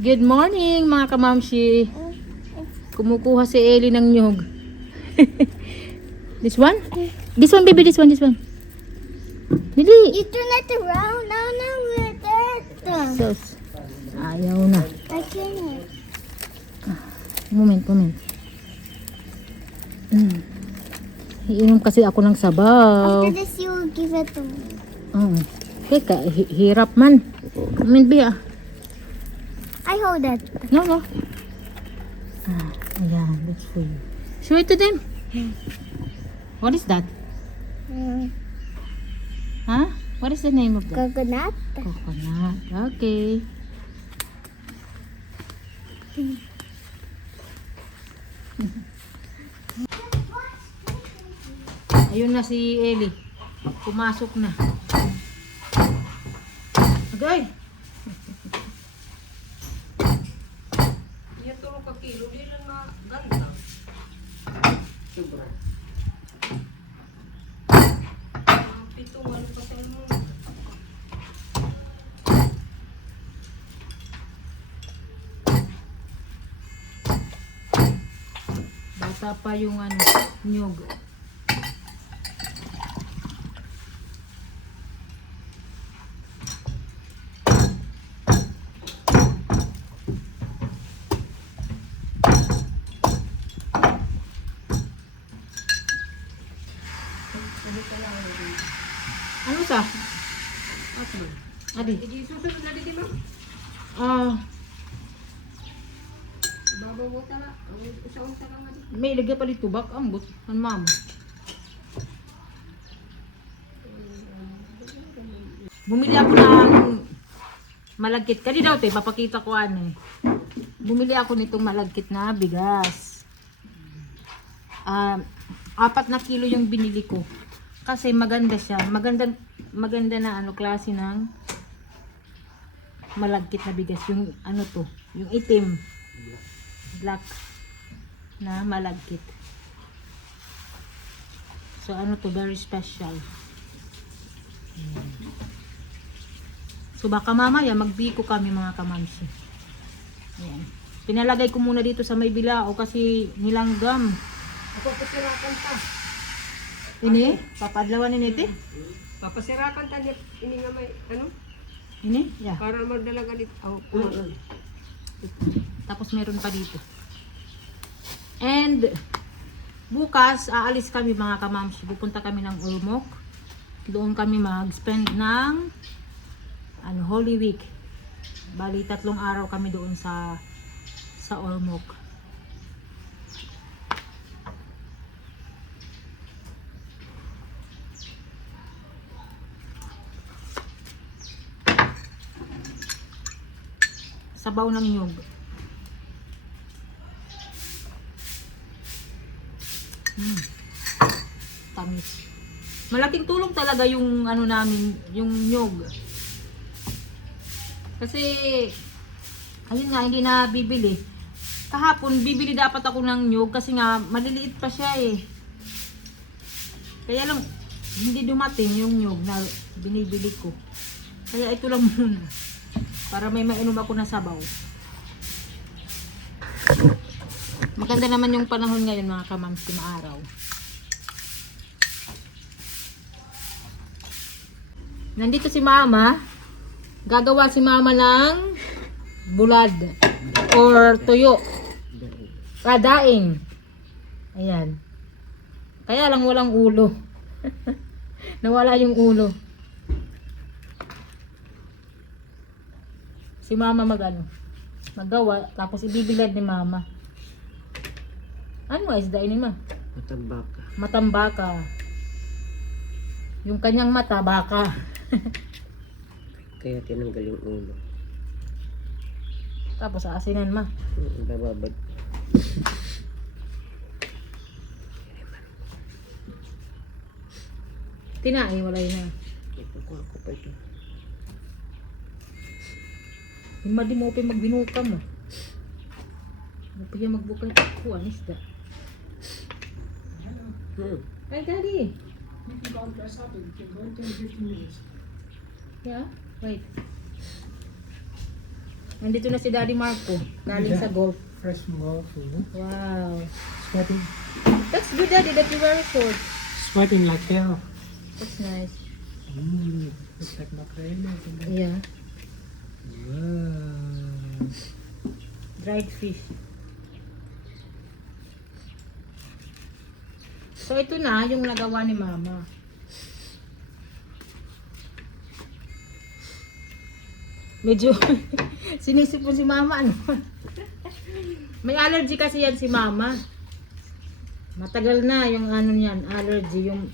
Good morning mga kamamshi. Kumukuha si Ellie ng nyug. This one? This one baby, this one. Dili. You turn it around. No, we're there. Sus. Ayaw na. I can't. Moment. Iinom kasi ako ng sabaw. After this, you will give it to me. Oo. Teka, hirap man. Moment ba? I hold it. No. Ayan, that's for you. Show it to them. What is that? Huh? What is the name of that? Coconut. Coconut. Okay. Ayun na si Ellie. Pumasok na. Agay! Yan tulog ka kilo, di lang na ganda. Sobra. Pito man pa sa mo. Bata pa yung nyug. Ano sa? Adi. Hindi susunod na di ba? Babaw mo tala. Usa-usa lang nga di. May ilagay pa dito bak ambot ang mama. Bumili ako ng malagkit. Kani daw te, papakita ko ano eh. Bumili ako nitong malagkit na bigas. 4 na kilo yung binili ko. Kasi maganda siya. Maganda na klase ng malagkit na bigas. Yung to, yung itim. Black na malagkit. So to, very special. So baka mamaya magbiko kami mga kamamsi. Ayan. Pinalagay ko muna dito sa may bilao kasi nilanggam. Ako pasirakan ta. Ini, papadlawan ni niti. Papasirakan ta ni ini nga may ano? Ini, yeah. Para magdala ka dito. Tapos meron pa dito. And bukas aalis kami mga kamamsi. Pupunta kami ng Ormoc. Doon kami mag-spend ng Holy Week. Bali 3 araw kami doon sa Ormoc. Sabaw ng nyug. Tamis. Malaking tulong talaga yung namin, yung nyug. Kasi ayun nga, hindi na bibili. Kahapon bibili dapat ako ng nyug kasi nga maliliit pa siya eh. Kaya lang hindi dumating yung nyug na binibili ko. Kaya ito lang muna. Para may mainom ako na sabaw. Maganda naman yung panahon ngayon mga kamamsi, maaraw. Nandito si mama. Gagawa si mama ng bulad or tuyo. Daing. Ayan. Kaya lang walang ulo. Nawala yung ulo. Si mama magawa, tapos ibibilad ni mama. Ano isda ini ma? Matambaka. Matambaka. Yung kanyang mata, baka. Kaya tinanggal yung ulo. Tapos aasinan ma. Bababad. Tinai, walay na. Ito ko ako pa ito. Yung madi mo pa magbinuka mo. Ano pa yung magbukay ko, isda. Hi, Daddy. You can go and dress up and you can go into 15 minutes. Yeah? Wait. Nandito na si Daddy Marco. Galing sa golf. Fresh from food. Wow. Sweating. That's good, Daddy, that you wear a coat. Sweating like hell. That's nice. Looks like macarena. Yeah. Wow. Dried fish. So ito na yung nagawa ni Mama. Medyo sinisipon si Mama, ano? May allergy kasi yan si Mama. Matagal na yung ano niyan, allergy. Yung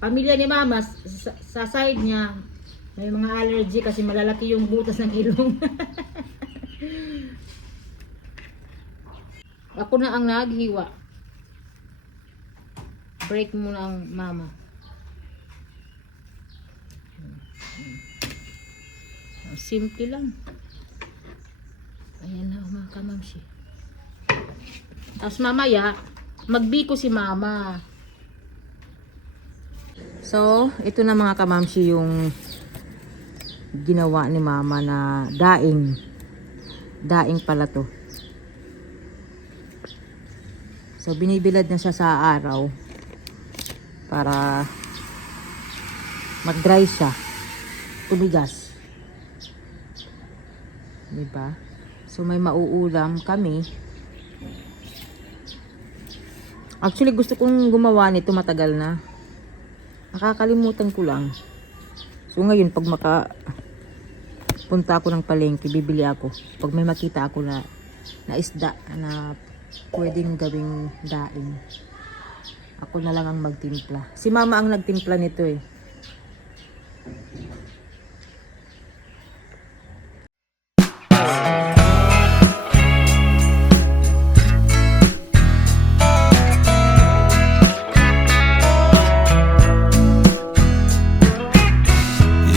pamilya ni Mama, sa side niya, may mga allergy kasi malalaki yung butas ng ilong. Ako na ang naghiwa. Break mo na ang Mama. Simple lang. Ayan na mga kamamsi. Tapos mamaya, magbiko si Mama. So, ito na mga kamamsi yung ginawa ni Mama na daing. Daing pala to. So, binibilad na siya sa araw para mag-dry siya. Tumigas. Diba? So, may mauulam kami. Actually, gusto kong gumawa nito matagal na. Nakakalimutan ko lang. So, ngayon, pag punta ako ng palengke, bibili ako. Pag may makita ako na isda na pwedeng gawing daing, ako na lang ang magtimpla. Si Mama ang nagtimpla nito eh.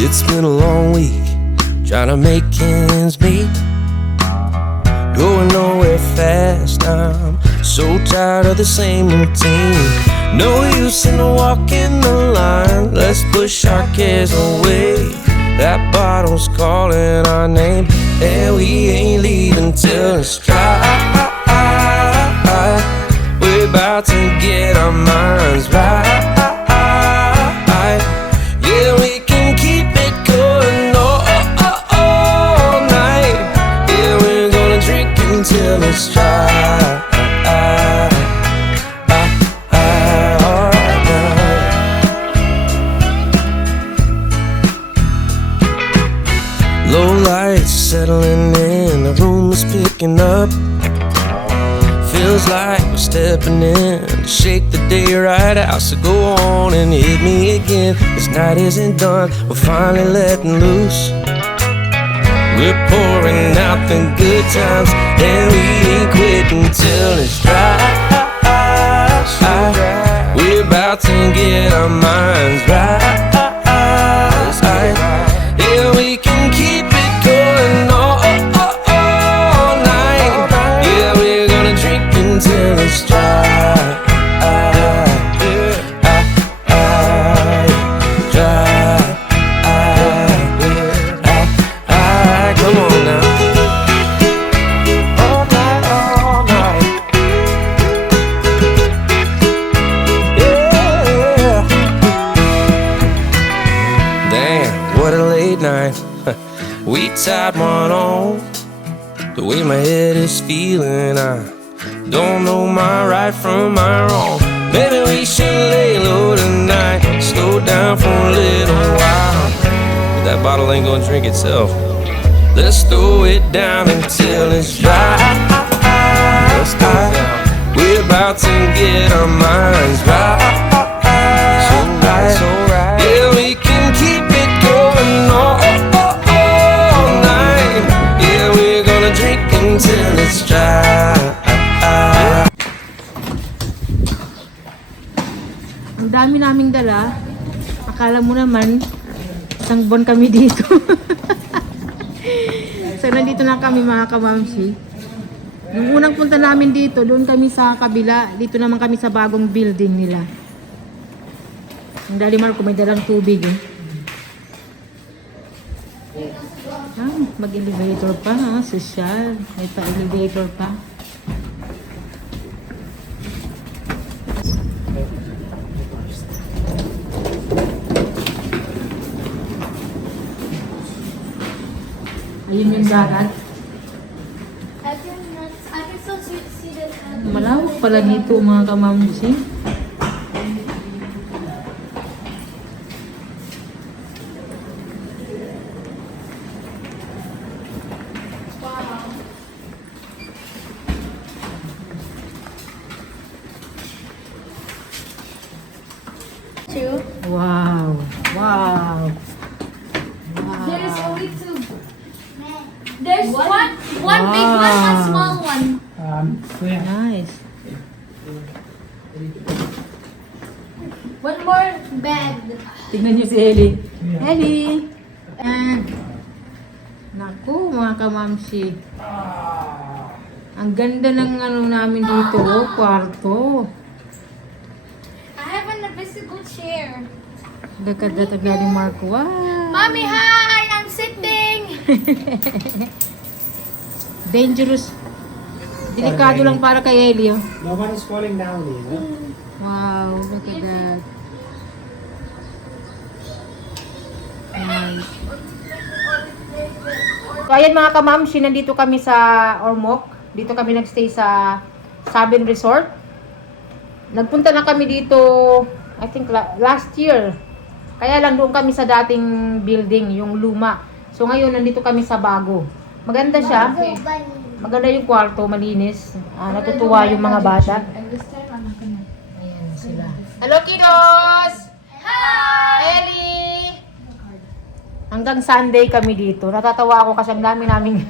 It's been a long week, trying to make ends meet. Going nowhere fast, I'm so tired of the same routine. No use in walking the line, let's push our cares away. That bottle's calling our name, and we ain't leaving till it's dry. We're about to get our minds right. Yeah, we can keep it going all night. Yeah, we're gonna drink until it's dry. Alright now. Low lights settling in, the room is picking up. Feels like we're stepping in to shake the day right out. So go on and hit me again. This night isn't done, we're finally letting loose. We're pouring out the good times, and we ain't quitting till it's dry. We're about to get our minds right. Yeah, we can keep it going all night. Yeah, we're gonna drink until it's dry. Come on now. All night. Yeah. Damn, what a late night. We tied one on. The way my head is feeling, I don't know my right from my wrong. Maybe we should lay low tonight, slow down for a little while. But that bottle ain't gonna drink itself. Let's throw it down until it's dry. We're about to get our minds right. Yeah, we can keep it going all night. Yeah, we're gonna drink until it's dry. Ang dami naming dala. Akala mo naman, isang buwan kami dito. So, nandito na kami mga kamamsi. Nung unang punta namin dito, doon kami sa kabila. Dito naman kami sa bagong building nila. Ang Daddy Marco, may dalang tubig eh. mag-elevator pa, ha? Social. May pa-elevator pa. Ayun yung dagat. I can still see the Malawak pala dito mga kamamsi. two. Wow. Wow. There's only two. There's one big one, one small one. Yeah. Nice. One more bed. Tignan niyo si Ellie. Yeah. Ellie! Naku, mga kamamsi. Ang ganda ng ano namin dito, kwarto. I have an invisible chair. Dagdag ni Marco. Wow! Mommy, hi! I'm sitting. Dangerous. Delikado lang para kay Ellie. Oh. Nobody's falling down here. Wow, look at that. Nice. So ayan mga kamamsi, nandito kami sa Ormoc. Dito kami nagstay sa Sabin Resort. Nagpunta na kami dito, I think last year. Kaya lang doon kami sa dating building, yung luma. So ngayon nandito kami sa bago. Maganda siya. Maganda yung kwarto, malinis. Natutuwa yung mga bata. Ayan sila. Hello kiddos! Hi! Ellie! Hanggang Sunday kami dito. Natatawa ako kasi ang dami naming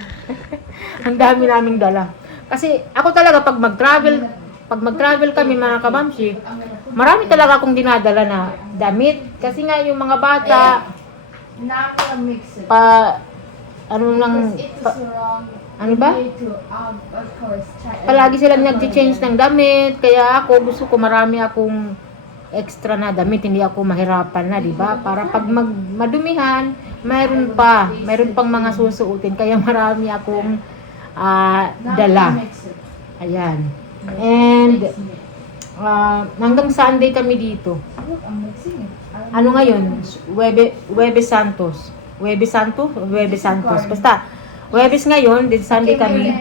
ang dami naming dala. Kasi ako talaga pag mag-travel kami mga kamamsi, marami talaga akong dinadala na damit. Kasi nga yung mga bata ano ba? Palagi silang nag-change ng damit. Kaya ako gusto ko marami akong extra na damit, hindi ako mahirapan na, di ba? Para pag madumihan, mayroon pang mga susuotin. Kaya marami akong dala. Ayan. And hanggang Sunday kami dito. Ano ngayon? Huwebes Santos. Huwebes Santos. Basta, Huwebes ngayon, din Sunday kami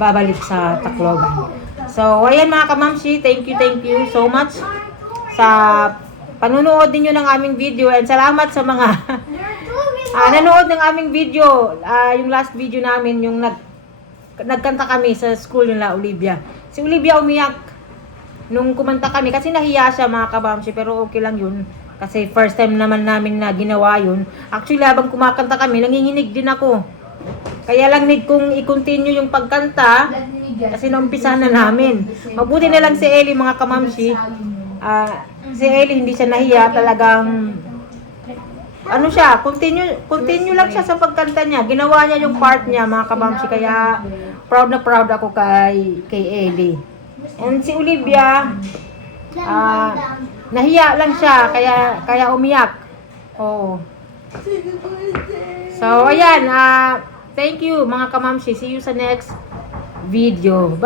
babalik sa Tacloban. So, ayan mga kamamsi, thank you so much sa panunood ninyo ng aming video, and salamat sa mga nanood ng aming video. Yung last video namin, yung nagkanta kami sa school nila, Olivia. Si Olivia umiyak nung kumanta kami kasi nahiya siya mga kamamsi, pero okay lang yun. Kasi first time naman namin na ginawa yun. Actually, habang kumakanta kami, nanginginig din ako. Kaya lang need kong i-continue yung pagkanta kasi naumpisahan na namin. Mabuti na lang si Ellie mga kamamsi. Si Ellie hindi siya nahiya, talagang ano siya, continue lang siya sa pagkanta niya. Ginawa niya yung part niya mga kamamsi, kaya proud na proud ako kay Ellie. And si Olivia, nahiya lang siya, kaya umiyak. Oo. So, ayan, thank you mga kamamsi. See you sa next video.